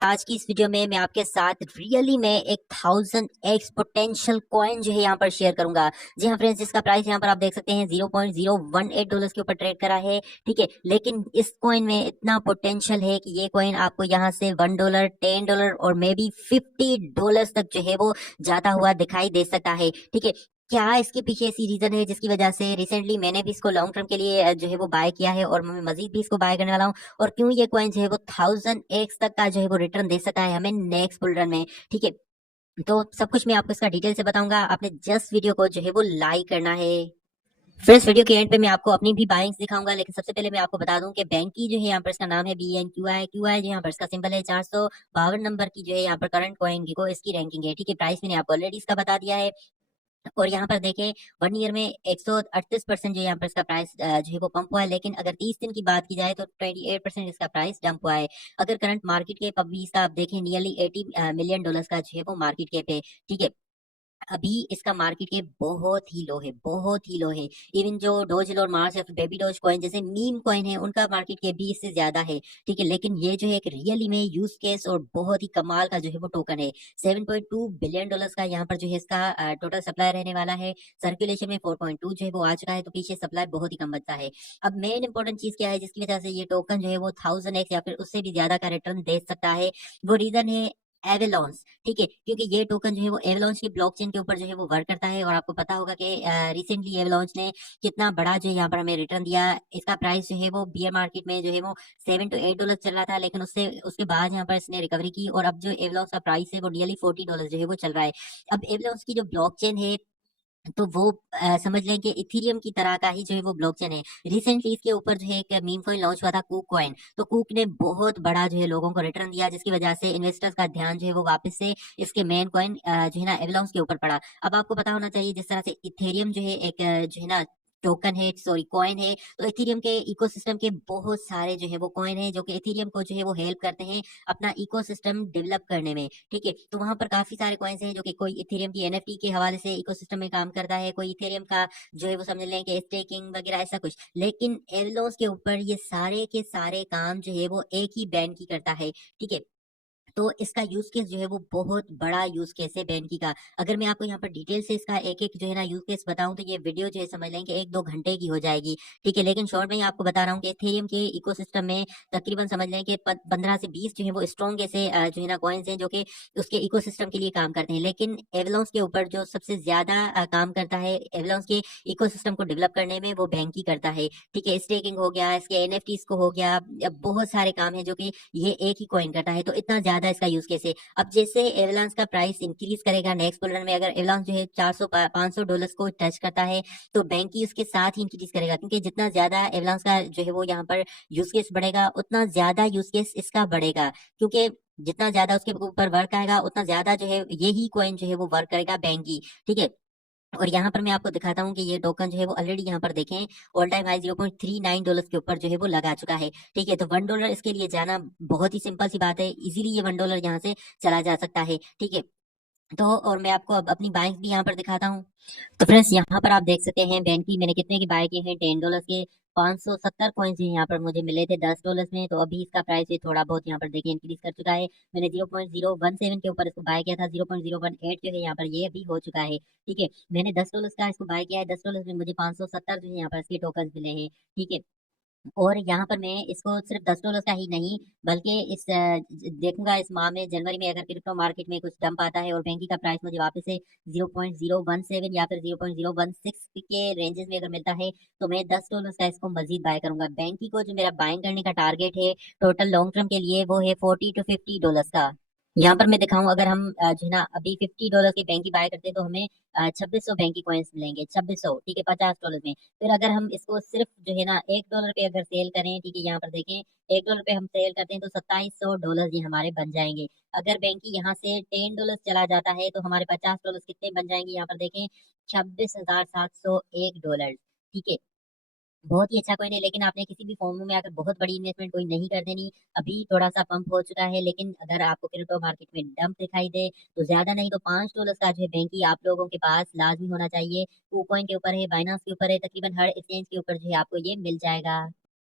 आज की इस वीडियो में मैं आपके साथ रियली में एक 1000x पोटेंशियल कॉइन जो है यहाँ पर शेयर करूंगा। जी हाँ फ्रेंड्स, जिसका प्राइस यहाँ पर आप देख सकते हैं $0.018 के ऊपर ट्रेड करा है। ठीक है, लेकिन इस कॉइन में इतना पोटेंशियल है कि ये कॉइन आपको यहाँ से $1, $10 और मे बी $50 तक जो है वो जाता हुआ दिखाई दे सकता है। ठीक है, क्या इसके पीछे ऐसी रीजन है जिसकी वजह से रिसेंटली मैंने भी इसको लॉन्ग टर्म के लिए जो है वो बाय किया है और मैं मजीद भी इसको बाय करने वाला हूँ। और क्यों ये कॉइन जो है वो 1000x तक का जो है वो रिटर्न दे सकता है हमें नेक्स्ट बुल रन में। ठीक है, तो सब कुछ मैं आपको इसका डिटेल से बताऊंगा। आपने जस्ट वीडियो को जो है वो लाइक करना है। फिर इस वीडियो के एंड पे मैं आपको अपनी भी बाइंग्स दिखाऊंगा, लेकिन सबसे पहले मैं आपको बता दूं कि बैंक की जो है यहाँ पर इसका नाम है BNQI। QI जो यहाँ पर इसका सिंबल है 452 नंबर की जो है यहाँ पर करंट कॉइन की को इसकी रैंकिंग है। ठीक है, प्राइस मैंने आपको ऑलरेडी इसका बता दिया है। और यहाँ पर देखें, 1 ईयर में 138% जो यहाँ पर इसका प्राइस जो है वो पंप हुआ है, लेकिन अगर 30 दिन की बात की जाए तो 28% इसका प्राइस डंप हुआ है। अगर करंट मार्केट कैप अभी इसका आप देखें नियरली $80 मिलियन का जो है वो मार्केट कैप है। ठीक है, अभी इसका मार्केट कैप बहुत ही लो है, बहुत ही लो है। इवन जो डोज और मार्स या फिर बेबी डोज कॉइन जैसे मीम कॉइन है उनका मार्केट कैप भी इससे ज्यादा है। ठीक है, लेकिन ये जो है एक रियली में यूज केस और बहुत ही कमाल का जो है वो टोकन है। $7.2 बिलियन का यहाँ पर जो है इसका टोटल सप्लाई रहने वाला है। सर्कुलेशन में 4.2 जो है वो आ चुका है, तो पीछे सप्लाई बहुत ही कम बचता है। अब मेन इंपॉर्टेंट चीज क्या है जिसकी वजह से ये टोकन जो है वो 1000x या फिर उससे भी ज्यादा का रिटर्न दे सकता है, वो रीजन है एवेलॉन्स। ठीक है, क्योंकि ये टोकन जो है वो एवेलॉन्च की ब्लॉकचेन के ऊपर जो है वो वर्क करता है। और आपको पता होगा कि रिसेंटली एवेलॉन्च ने कितना बड़ा जो है यहाँ पर हमें रिटर्न दिया। इसका प्राइस जो है वो बियर मार्केट में जो है वो $7 to $8 चल रहा था, लेकिन उससे उसके बाद यहाँ पर इसने रिकवरी की और अब जो एवेलॉन्च का प्राइस है वो नियरली $40 जो है वो चल रहा है। अब एवेलॉन्च की जो ब्लॉकचेन है तो वो समझ लें कि इथेरियम की तरह का ही जो है वो ब्लॉकचेन है। रिसेंटली इसके ऊपर जो है एक मीम कॉइन लॉन्च हुआ था, कूक कॉइन। तो कूक ने बहुत बड़ा जो है लोगों को रिटर्न दिया, जिसकी वजह से इन्वेस्टर्स का ध्यान जो है वो वापस से इसके मेन कॉइन जो है ना एवलॉन्स के ऊपर पड़ा। अब आपको पता होना चाहिए जिस तरह से इथेरियम जो है एक जो है ना टोकन है, सॉरी कॉइन है, तो इथेरियम के इकोसिस्टम के बहुत सारे जो है वो कॉइन है जो कि इथेरियम को जो है वो हेल्प करते हैं अपना इकोसिस्टम डेवलप करने में। ठीक है, तो वहां पर काफी सारे कॉइन्स हैं जो कि कोई इथेरियम की NFT के हवाले से इकोसिस्टम में काम करता है, कोई इथेरियम का जो है वो समझ लें कि स्टेकिंग वगैरह ऐसा कुछ। लेकिन एवलोस के ऊपर ये सारे के सारे काम जो है वो एक ही बैंड की करता है। ठीक है, तो इसका यूज केस जो है वो बहुत बड़ा यूज केस है बैंकी का। अगर मैं आपको यहाँ पर डिटेल से इसका एक एक जो है ना यूज केस बताऊं तो ये वीडियो जो है समझ लें कि 1-2 घंटे की हो जाएगी। ठीक है, लेकिन शॉर्ट में ही आपको बता रहा हूँ कि एथेरियम के इकोसिस्टम में तकरीबन समझ लें कि 15 से 20 जो है वो स्ट्रॉन्ग ऐसे जो है ना कॉइन्स हैं जो कि उसके इकोसिस्टम के लिए काम करते हैं। लेकिन एवलॉन्स के ऊपर जो सबसे ज्यादा काम करता है एवलॉन्स के इकोसिस्टम को डेवलप करने में, वो बैंक ही करता है। ठीक है, स्टेकिंग हो गया, इसके NFTs को हो गया, अब बहुत सारे काम है जो कि ये एक ही कॉइन करता है, तो इतना ज्यादा इसका यूज केस है। अब जैसे एवलांस का प्राइस इंक्रीज करेगा नेक्स्ट बुल रन में, अगर एवलांस जो है 400-500 डॉलर्स को टच करता है तो बैंक ही उसके साथ ही इंक्रीज करेगा, क्योंकि जितना ज्यादा एवलांस का जो है वो यहाँ पर यूज केस बढ़ेगा उतना ज्यादा यूज केस इसका बढ़ेगा, क्योंकि जितना ज्यादा उसके ऊपर वर्क आएगा उतना ज्यादा जो है यही कॉइन जो है वो वर्क करेगा बैंक की। ठीक है, और यहाँ पर मैं आपको दिखाता हूँ कि ये टोकन जो है वो ऑलरेडी यहाँ पर देखें ऑल टाइम हाई $0.39 के ऊपर जो है वो लगा चुका है। ठीक है, तो $1 इसके लिए जाना बहुत ही सिंपल सी बात है, इजीली ये $1 यहाँ से चला जा सकता है। ठीक है, तो और मैं आपको अब अपनी बाइंग भी यहाँ पर दिखाता हूँ। तो फ्रेंड्स, यहाँ पर आप देख सकते हैं बैंक की मैंने कितने की बाय किए हैं, $10 के 570 कॉइन्स यहाँ पर मुझे मिले थे $10 में। तो अभी इसका प्राइस भी थोड़ा बहुत यहाँ पर देखिए इंक्रीज कर चुका है। मैंने 0.017 के ऊपर इसको बाय किया था, 0.018 जो है यहाँ पर ये अभी हो चुका है। ठीक है, मैंने $10 का इसको बाय किया है, $10 में मुझे 570 जो है यहाँ पर इसके टोकन मिले हैं। ठीक है, और यहाँ पर मैं इसको सिर्फ $10 का ही नहीं बल्कि इस देखूंगा इस माह में जनवरी में अगर क्रिप्टो मार्केट में कुछ डंप आता है और बैंकी का प्राइस मुझे वापस से 0.017 या फिर 0.016 के रेंजेस में अगर मिलता है तो मैं $10 का इसको मजीद बाय करूंगा। बैंकी को जो मेरा बाइंग करने का टारगेट है टोटल लॉन्ग टर्म के लिए वो है $40 to $50 का। यहाँ पर मैं दिखाऊं, अगर हम जो है ना अभी $50 की बैंक की बाय करते हैं तो हमें 2600 बैंक की कॉइन्स मिलेंगे, 2600। ठीक है, $50 में। फिर अगर हम इसको सिर्फ जो है ना $1 पे अगर सेल करें, ठीक है यहाँ पर देखें $1 पे हम सेल करते हैं तो $2700 ये हमारे बन जाएंगे। अगर बैंक की यहाँ से $10 चला जाता है तो हमारे $50 कितने बन जाएंगे, यहाँ पर देखें $26,701। ठीक है, बहुत ही अच्छा कॉइन है, लेकिन आपने किसी भी फॉर्म में अगर बहुत बड़ी इन्वेस्टमेंट कोई नहीं कर देनी। अभी थोड़ा सा पंप हो चुका है, लेकिन अगर आपको क्रिप्टो मार्केट में डंप दिखाई दे तो ज्यादा नहीं तो $5 का जो है बैंकी आप लोगों के पास लाजमी होना चाहिए। कूकॉइन के ऊपर है, बाइनांस के ऊपर है, तकरीबन हर एक्सचेंज के ऊपर जो है आपको ये मिल जाएगा।